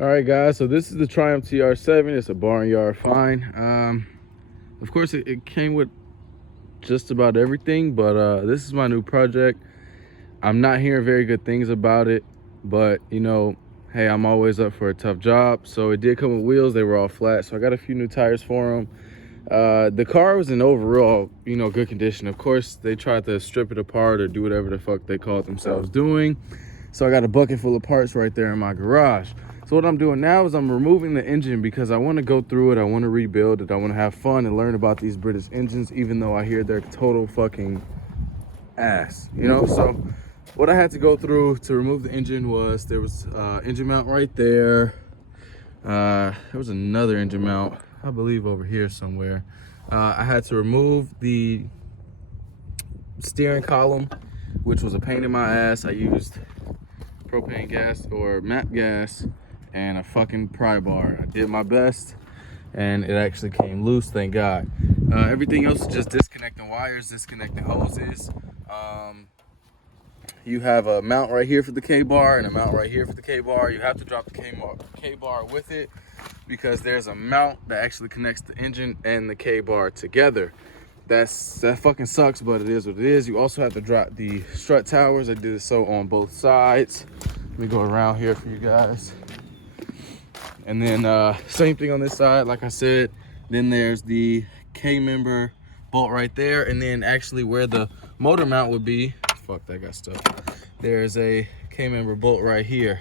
All right, guys, so this is the Triumph TR-7. It's a barnyard find. Of course, it came with just about everything, but this is my new project. I'm not hearing very good things about it, but you know, hey, I'm always up for a tough job. So it did come with wheels. They were all flat, so I got a few new tires for them. The car was in overall, good condition. Of course, they tried to strip it apart or do whatever the fuck they called themselves doing. So I got a bucket full of parts right there in my garage. So what I'm doing now is I'm removing the engine because I want to go through it. I want to rebuild it. I want to have fun and learn about these British engines, even though I hear they're total fucking ass, So what I had to go through to remove the engine was there was engine mount right there. There was another engine mount, I believe over here somewhere. I had to remove the steering column, which was a pain in my ass. I used propane gas or MAP gas and a fucking pry bar. I did my best and it actually came loose, thank God. Everything else is just disconnecting wires, disconnecting hoses. You have a mount right here for the K-bar and a mount right here for the K-bar. You have to drop the K-bar with it because there's a mount that actually connects the engine and the K-bar together. That fucking sucks, but it is what it is. You also have to drop the strut towers. I did it so on both sides. Let me go around here for you guys. And then same thing on this side, like I said. Then there's the K-member bolt right there. And then actually where the motor mount would be, fuck, that got stuck. There's a K-member bolt right here.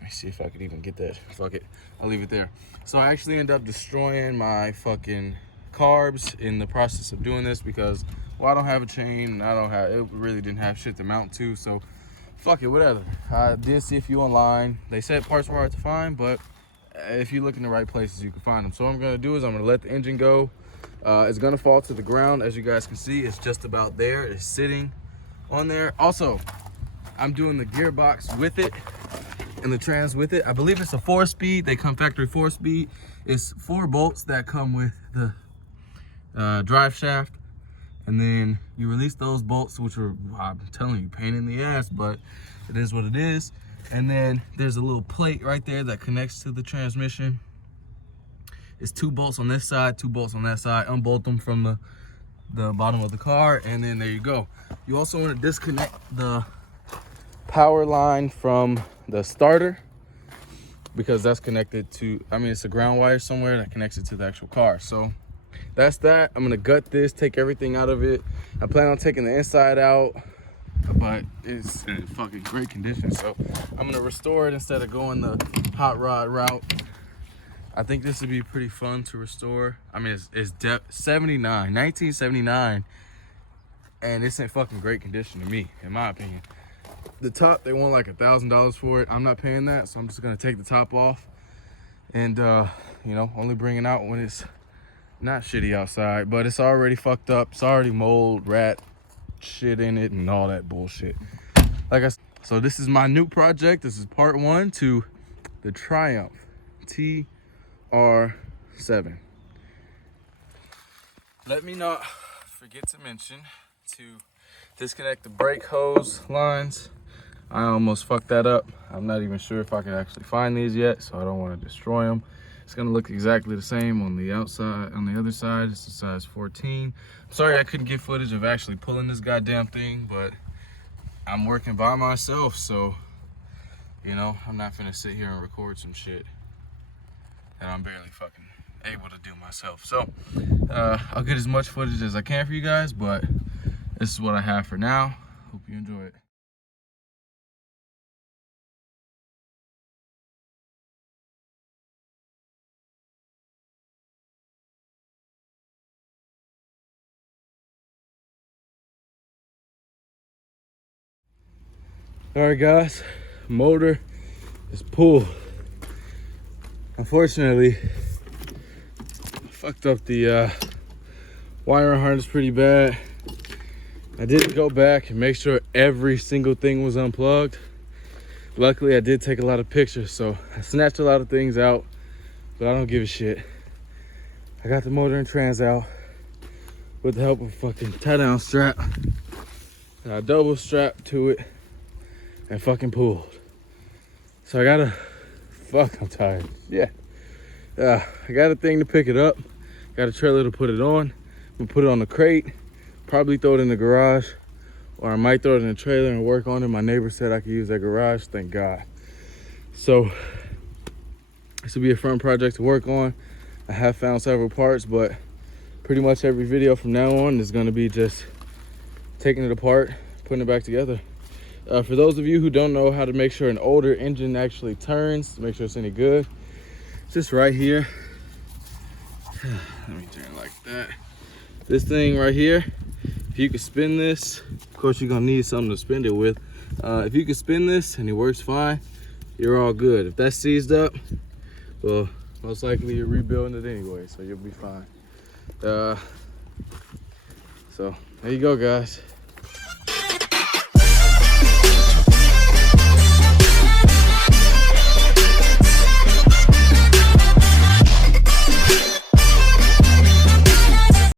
Let me see if I could even get that. Fuck it, I'll leave it there. So I actually end up destroying my fucking carbs in the process of doing this because, well, I don't have a chain and it really didn't have shit to mount to, so fuck it, whatever. I did see a few online. They said parts were hard to find, but if you look in the right places, you can find them. So what I'm gonna do is I'm gonna let the engine go. It's gonna fall to the ground. As you guys can see, it's just about there. It's sitting on there. Also, I'm doing the gearbox with it and the trans with it. I believe it's a 4-speed. They come factory 4-speed. It's 4 bolts that come with the drive shaft, and then you release those bolts, which are, I'm telling you, pain in the ass, but it is what it is. And then there's a little plate right there that connects to the transmission. It's 2 bolts on this side, 2 bolts on that side. Unbolt them from the bottom of the car, and then there you go. You also want to disconnect the power line from the starter because that's connected to, it's a ground wire somewhere that connects it to the actual car. So that's that. I'm gonna gut this, take everything out of it. I plan on taking the inside out, but it's in fucking great condition. So I'm gonna restore it instead of going the hot rod route. I think this would be pretty fun to restore. It's 1979, and it's in fucking great condition to me, in my opinion. The top, they want like $1,000 for it. I'm not paying that, so I'm just gonna take the top off and only bring it out when it's not shitty outside, but it's already fucked up. It's already mold, rat shit in it and all that bullshit. So this is my new project. This is part 1 to the Triumph TR-7. Let me not forget to mention to disconnect the brake hose lines. I almost fucked that up. I'm not even sure if I can actually find these yet, so I don't want to destroy them. It's gonna look exactly the same on the outside. On the other side, it's a size 14. I'm sorry I couldn't get footage of actually pulling this goddamn thing, but I'm working by myself, so I'm not gonna sit here and record some shit that I'm barely fucking able to do myself. So I'll get as much footage as I can for you guys, but this is what I have for now. Hope you enjoy it. All right, guys, motor is pulled. Unfortunately, I fucked up the wiring harness pretty bad. I did go back and make sure every single thing was unplugged. Luckily, I did take a lot of pictures, so I snatched a lot of things out, but I don't give a shit. I got the motor and trans out with the help of a fucking tie-down strap. And I double strapped to it and fucking pulled. So I gotta Fuck, I'm tired. Yeah. I got a thing to pick it up. Got a trailer to put it on. I'm gonna put it on the crate. Probably throw it in the garage. Or I might throw it in the trailer and work on it. My neighbor said I could use that garage. Thank God. So this will be a fun project to work on. I have found several parts, but pretty much every video from now on is gonna be just taking it apart, putting it back together. For those of you who don't know how to make sure an older engine actually turns, to make sure it's any good, it's just right here. Let me turn it like that. This thing right here, if you could spin this, of course you're gonna need something to spin it with. If you could spin this and it works fine, you're all good. If that's seized up, well, most likely you're rebuilding it anyway, so you'll be fine. So there you go, guys.